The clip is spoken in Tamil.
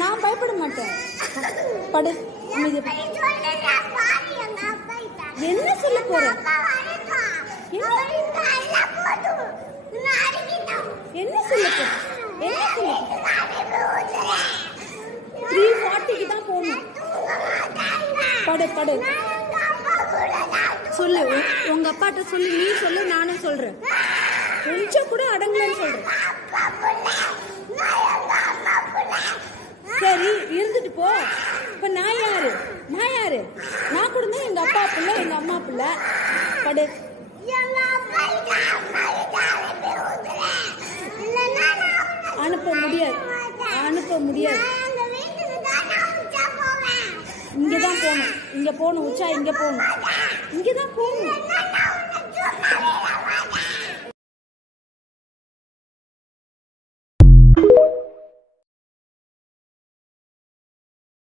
நான் பயப்பட மாட்டேன். படு. என்ன சொல்ல போற? என்ன சொல்ல போற? 3:40க்கு தான் போகணும். படு படு. சொல்லு, உங்க அப்பாட்ட சொல்லு. நீ சொல்லு, நானும் சொல்றேன். கொஞ்சம் கூட அடங்கலன்னு சொல்றேன். சரி, இருந்துட்டு போ. இப்ப நான் யாரு? நான் கூட தான் எங்க அப்பா பிள்ளை, எங்க அம்மா பிள்ளை. படு. அனுப்ப முடியாது. இங்கதான் போகணும். உச்சா இங்க போகணும். இங்கதான் போகணும்.